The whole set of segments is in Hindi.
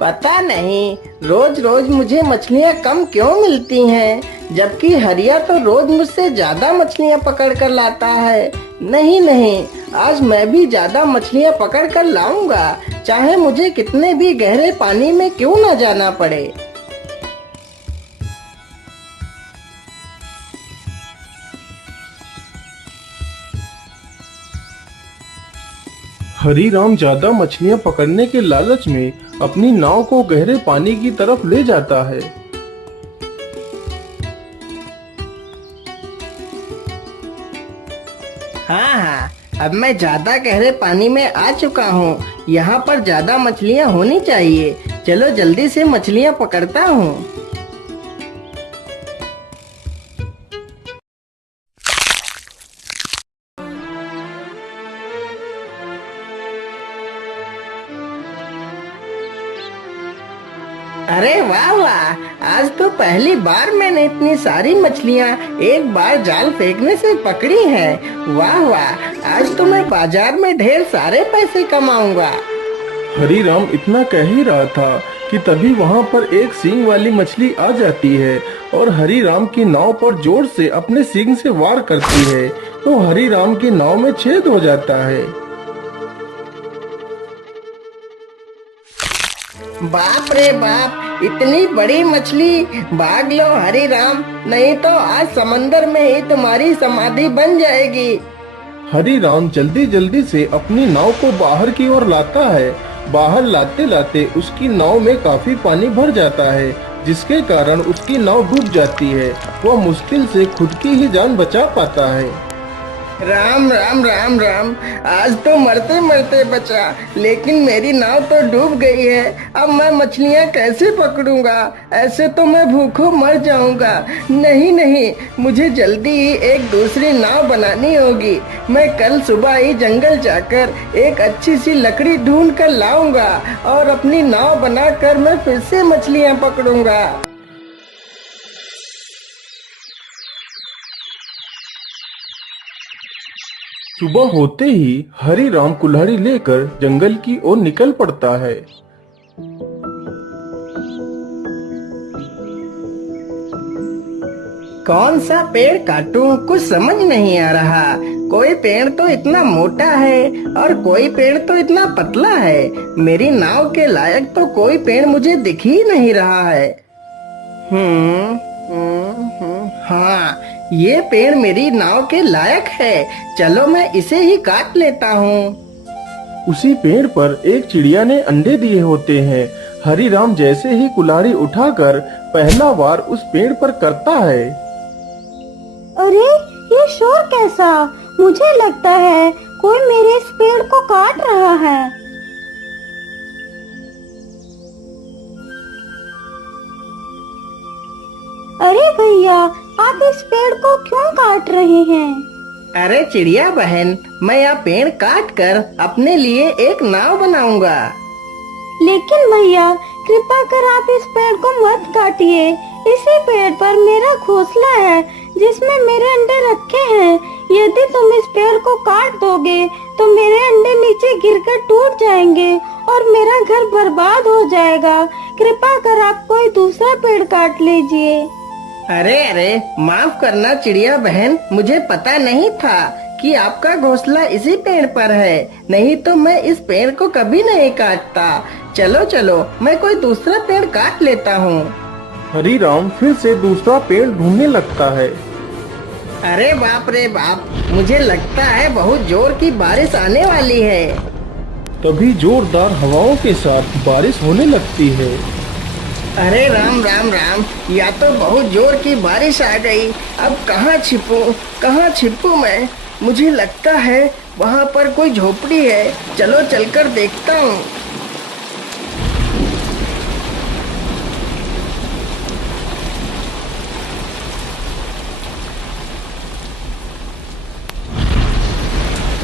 पता नहीं रोज रोज मुझे मछलियाँ कम क्यों मिलती हैं, जबकि हरिया तो रोज मुझसे ज्यादा मछलियाँ पकड़ कर लाता है। नहीं नहीं, आज मैं भी ज्यादा मछलियाँ पकड़ कर लाऊंगा, चाहे मुझे कितने भी गहरे पानी में क्यों ना जाना पड़े। हरीराम ज्यादा मछलियां पकड़ने के लालच में अपनी नाव को गहरे पानी की तरफ ले जाता है। हाँ हाँ, अब मैं ज्यादा गहरे पानी में आ चुका हूँ। यहाँ पर ज्यादा मछलियाँ होनी चाहिए। चलो जल्दी से मछलियाँ पकड़ता हूँ। अरे वाह वाह, आज तो पहली बार मैंने इतनी सारी मछलियाँ एक बार जाल फेंकने से पकड़ी हैं। वाह वाह, आज तो मैं बाजार में ढेर सारे पैसे कमाऊंगा। हरीराम इतना कह ही रहा था कि तभी वहां पर एक सींग वाली मछली आ जाती है और हरीराम की नाव पर जोर से अपने सींग से वार करती है, तो हरीराम की नाव में छेद हो जाता है। बाप रे बाप, इतनी बड़ी मछली! भाग लो हरीराम, नहीं तो आज समंदर में ही तुम्हारी समाधि बन जाएगी। हरीराम जल्दी जल्दी से अपनी नाव को बाहर की ओर लाता है। बाहर लाते लाते उसकी नाव में काफी पानी भर जाता है, जिसके कारण उसकी नाव डूब जाती है। वह मुश्किल से खुद की ही जान बचा पाता है। राम राम राम राम, आज तो मरते मरते बचा, लेकिन मेरी नाव तो डूब गई है। अब मैं मछलियाँ कैसे पकड़ूंगा? ऐसे तो मैं भूखों मर जाऊंगा। नहीं नहीं, मुझे जल्दी ही एक दूसरी नाव बनानी होगी। मैं कल सुबह ही जंगल जाकर एक अच्छी सी लकड़ी ढूंढ कर लाऊंगा और अपनी नाव बनाकर मैं फिर से मछलियाँ पकड़ूंगा। सुबह होते ही हरीराम कुल्हाड़ी लेकर जंगल की ओर निकल पड़ता है। कौन सा पेड़ काटूं, कुछ समझ नहीं आ रहा। कोई पेड़ तो इतना मोटा है और कोई पेड़ तो इतना पतला है। मेरी नाव के लायक तो कोई पेड़ मुझे दिख ही नहीं रहा है। हाँ, ये पेड़ मेरी नाव के लायक है। चलो मैं इसे ही काट लेता हूँ। उसी पेड़ पर एक चिड़िया ने अंडे दिए होते हैं। हरीराम जैसे ही कुल्हाड़ी उठाकर पहला वार उस पेड़ पर करता है। अरे, ये शोर कैसा? मुझे लगता है कोई मेरे इस पेड़ को काट रहा है। अरे भैया, आप इस पेड़ को क्यों काट रहे हैं? अरे चिड़िया बहन, मैं यह पेड़ काट कर अपने लिए एक नाव बनाऊंगा। लेकिन भैया, कृपा कर आप इस पेड़ को मत काटिए। इसी पेड़ पर मेरा घोंसला है जिसमें मेरे अंडे रखे हैं। यदि तुम इस पेड़ को काट दोगे तो मेरे अंडे नीचे गिरकर टूट जाएंगे और मेरा घर बर्बाद हो जाएगा। कृपा कर आप कोई दूसरा पेड़ काट लीजिए। अरे अरे, माफ करना चिड़िया बहन, मुझे पता नहीं था कि आपका घोंसला इसी पेड़ पर है। नहीं तो मैं इस पेड़ को कभी नहीं काटता। चलो चलो, मैं कोई दूसरा पेड़ काट लेता हूँ। हरीराम फिर से दूसरा पेड़ ढूंढने लगता है। अरे बाप रे बाप, मुझे लगता है बहुत जोर की बारिश आने वाली है। तभी जोरदार हवाओं के साथ बारिश होने लगती है। अरे राम राम राम, या तो बहुत जोर की बारिश आ गई। अब कहाँ छिपूं मैं? मुझे लगता है वहाँ पर कोई झोपड़ी है। चलो चलकर देखता हूँ।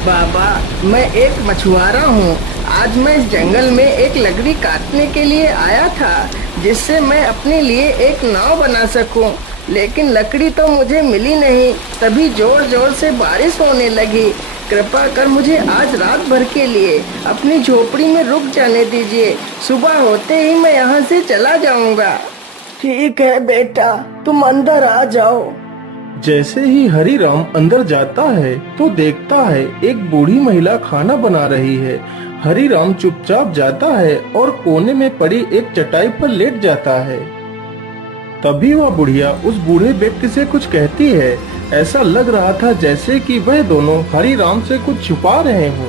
बाबा, मैं एक मछुआरा हूँ। आज मैं इस जंगल में एक लकड़ी काटने के लिए आया था, जिससे मैं अपने लिए एक नाव बना सकूं। लेकिन लकड़ी तो मुझे मिली नहीं। तभी जोर जोर से बारिश होने लगी। कृपा कर मुझे आज रात भर के लिए अपनी झोपड़ी में रुक जाने दीजिए। सुबह होते ही मैं यहाँ से चला जाऊंगा। ठीक है बेटा, तुम अंदर आ जाओ। जैसे ही हरिराम अंदर जाता है तो देखता है एक बूढ़ी महिला खाना बना रही है। हरिराम चुपचाप जाता है और कोने में पड़ी एक चटाई पर लेट जाता है। तभी वह बुढ़िया उस बूढ़े व्यक्ति से कुछ कहती है। ऐसा लग रहा था जैसे कि वह दोनों हरिराम से कुछ छुपा रहे हों।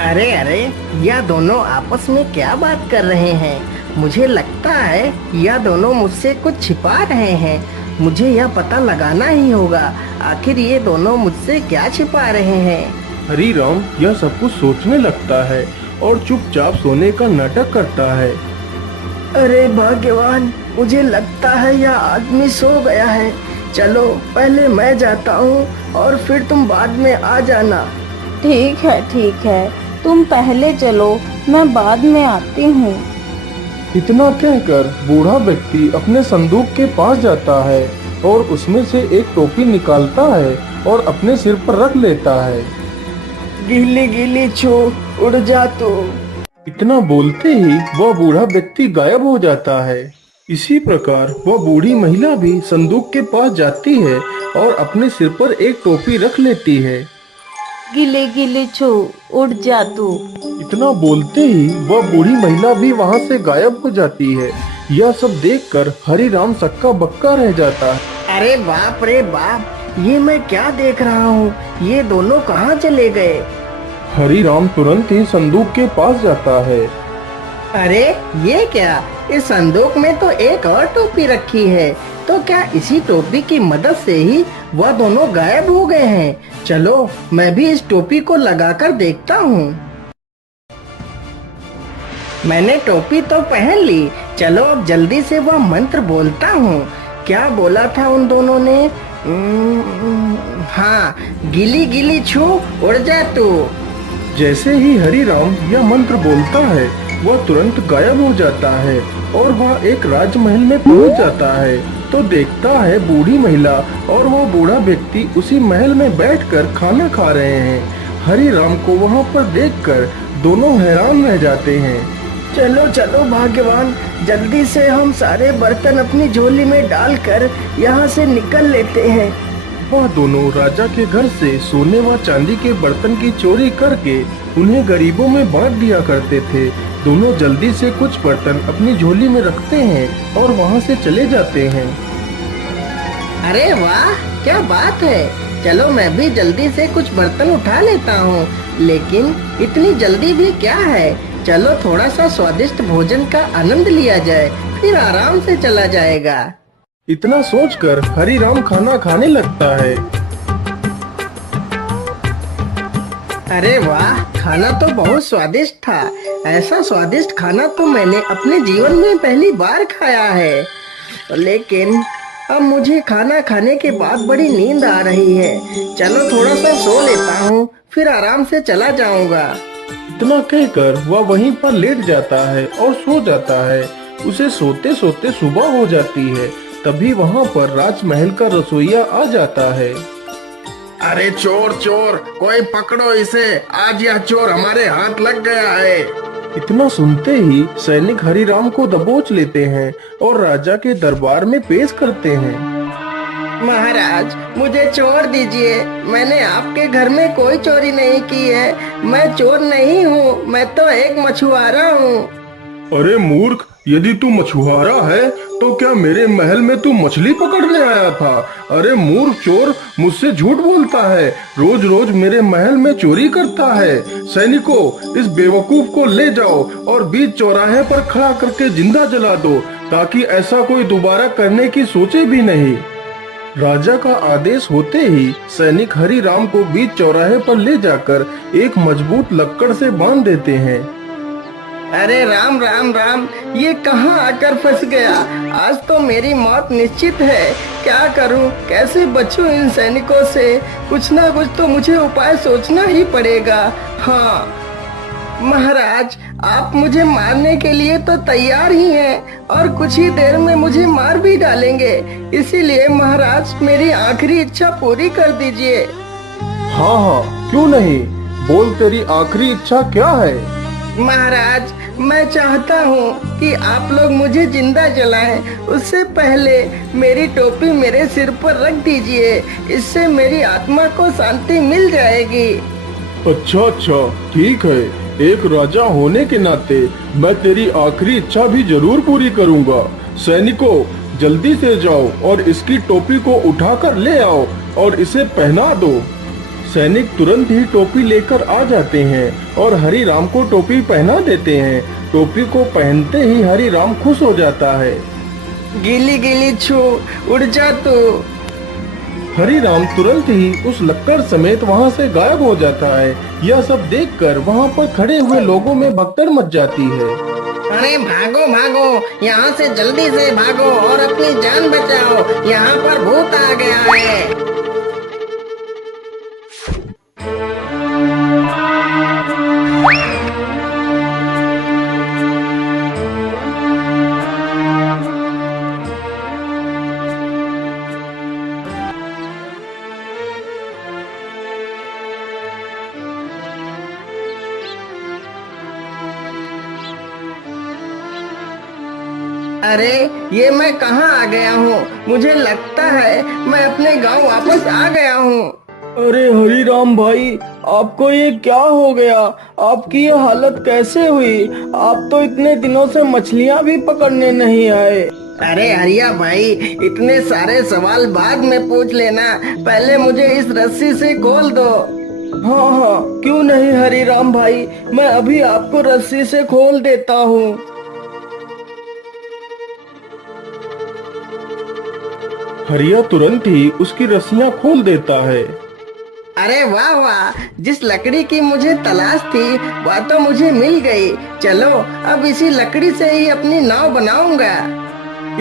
अरे अरे, यह दोनों आपस में क्या बात कर रहे हैं? मुझे लगता है यह दोनों मुझसे कुछ छिपा रहे हैं। मुझे यह पता लगाना ही होगा, आखिर ये दोनों मुझसे क्या छिपा रहे हैं। हरिराम यह सब कुछ सोचने लगता है और चुपचाप सोने का नाटक करता है। अरे भाग्यवान, मुझे लगता है यह आदमी सो गया है। चलो पहले मैं जाता हूँ और फिर तुम बाद में आ जाना। ठीक है, तुम पहले चलो, मैं बाद में आती हूँ। इतना कहकर बूढ़ा व्यक्ति अपने संदूक के पास जाता है और उसमें से एक टोपी निकालता है और अपने सिर पर रख लेता है। गीली गीली छू, उड़ जा तू। इतना बोलते ही वह बूढ़ा व्यक्ति गायब हो जाता है। इसी प्रकार वह बूढ़ी महिला भी संदूक के पास जाती है और अपने सिर पर एक टोपी रख लेती है। गिले गिले छू, उड़ जा तू। इतना बोलते ही वह बूढ़ी महिला भी वहाँ से गायब हो जाती है। यह सब देखकर हरिराम सक्का बक्का रह जाता है। अरे बाप रे बाप, ये मैं क्या देख रहा हूँ? ये दोनों कहाँ चले गए? हरिराम तुरंत ही संदूक के पास जाता है। अरे ये क्या? इस संदूक में तो एक और टोपी रखी है। तो क्या इसी टोपी की मदद से ही वह दोनों गायब हो गए हैं? चलो मैं भी इस टोपी को लगाकर देखता हूँ। मैंने टोपी तो पहन ली। चलो अब जल्दी से वह मंत्र बोलता हूँ। क्या बोला था उन दोनों ने? हाँ, गिली गिली छू, उड़ जा तू। जैसे ही हरिराम यह मंत्र बोलता है वह तुरंत गायब हो जाता है और वह एक राजमहल में पहुंच जाता है। तो देखता है बूढ़ी महिला और वह बूढ़ा व्यक्ति उसी महल में बैठकर खाना खा रहे हैं। हरिराम को वहां पर देखकर दोनों हैरान रह जाते हैं। चलो चलो भाग्यवान, जल्दी से हम सारे बर्तन अपनी झोली में डालकर यहाँ से निकल लेते हैं। वह दोनों राजा के घर से सोने व चांदी के बर्तन की चोरी करके उन्हें गरीबों में बांट दिया करते थे। दोनों जल्दी से कुछ बर्तन अपनी झोली में रखते हैं और वहां से चले जाते हैं। अरे वाह, क्या बात है! चलो मैं भी जल्दी से कुछ बर्तन उठा लेता हूँ। लेकिन इतनी जल्दी भी क्या है? चलो थोड़ा सा स्वादिष्ट भोजन का आनंद लिया जाए, फिर आराम से चला जाएगा। इतना सोचकर हरिराम खाना खाने लगता है। अरे वाह, खाना तो बहुत स्वादिष्ट था। ऐसा स्वादिष्ट खाना तो मैंने अपने जीवन में पहली बार खाया है। लेकिन अब मुझे खाना खाने के बाद बड़ी नींद आ रही है। चलो थोड़ा सा सो लेता हूँ, फिर आराम से चला जाऊंगा। इतना कहकर वह वहीं पर लेट जाता है और सो जाता है। उसे सोते सोते सुबह हो जाती है। तभी वहाँ पर राजमहल का रसोइया आ जाता है। अरे चोर चोर, कोई पकड़ो इसे, आज यह चोर हमारे हाथ लग गया है। इतना सुनते ही सैनिक हरिराम को दबोच लेते हैं और राजा के दरबार में पेश करते हैं। महाराज, मुझे छोड़ दीजिए। मैंने आपके घर में कोई चोरी नहीं की है। मैं चोर नहीं हूँ, मैं तो एक मछुआरा हूँ। अरे मूर्ख, यदि तू मछुआरा है तो क्या मेरे महल में तू मछली पकड़ने आया था? अरे मूर्ख चोर, मुझसे झूठ बोलता है, रोज रोज मेरे महल में चोरी करता है। सैनिकों, इस बेवकूफ को ले जाओ और बीच चौराहे पर खड़ा करके जिंदा जला दो, ताकि ऐसा कोई दोबारा करने की सोचे भी नहीं। राजा का आदेश होते ही सैनिक हरिराम को बीच चौराहे पर ले जाकर एक मजबूत लक्कड़ से बांध देते हैं। अरे राम राम राम, ये कहाँ आकर फंस गया? आज तो मेरी मौत निश्चित है। क्या करूं, कैसे बचूं इन सैनिकों से? कुछ ना कुछ तो मुझे उपाय सोचना ही पड़ेगा। हाँ महाराज, आप मुझे मारने के लिए तो तैयार ही हैं और कुछ ही देर में मुझे मार भी डालेंगे। इसीलिए महाराज, मेरी आखिरी इच्छा पूरी कर दीजिए। हाँ हाँ, क्यों नहीं, बोल तेरी आखिरी इच्छा क्या है? महाराज, मैं चाहता हूँ कि आप लोग मुझे जिंदा जलाएं। उससे पहले मेरी टोपी मेरे सिर पर रख दीजिए, इससे मेरी आत्मा को शांति मिल जाएगी। अच्छा अच्छा, ठीक है। एक राजा होने के नाते मैं तेरी आखिरी इच्छा भी जरूर पूरी करूंगा। सैनिकों, जल्दी से जाओ और इसकी टोपी को उठाकर ले आओ और इसे पहना दो। सैनिक तुरंत ही टोपी लेकर आ जाते हैं और हरि राम को टोपी पहना देते हैं। टोपी को पहनते ही हरि राम खुश हो जाता है। गीली गीली छू, उड़ जा तू। हरि राम तुरंत ही उस लक्कड़ समेत वहाँ से गायब हो जाता है। यह सब देखकर वहाँ पर खड़े हुए लोगों में भगदड़ मच जाती है। अरे भागो भागो, यहाँ से जल्दी से भागो और अपनी जान बचाओ, यहाँ पर भूत आ गया है। अरे ये मैं कहाँ आ गया हूँ? मुझे लगता है मैं अपने गांव वापस आ गया हूँ। अरे हरी राम भाई, आपको ये क्या हो गया? आपकी ये हालत कैसे हुई? आप तो इतने दिनों से मछलियाँ भी पकड़ने नहीं आए। अरे हरिया भाई, इतने सारे सवाल बाद में पूछ लेना, पहले मुझे इस रस्सी से खोल दो। हाँ हाँ, क्यों नहीं हरी राम भाई, मैं अभी आपको रस्सी से खोल देता हूँ। हरिया तुरंत ही उसकी रस्सियाँ खोल देता है। अरे वाह वाह, जिस लकड़ी की मुझे तलाश थी वह तो मुझे मिल गई। चलो अब इसी लकड़ी से ही अपनी नाव बनाऊंगा।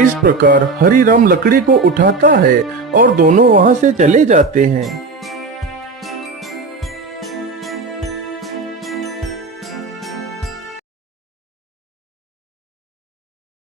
इस प्रकार हरि राम लकड़ी को उठाता है और दोनों वहाँ से चले जाते हैं।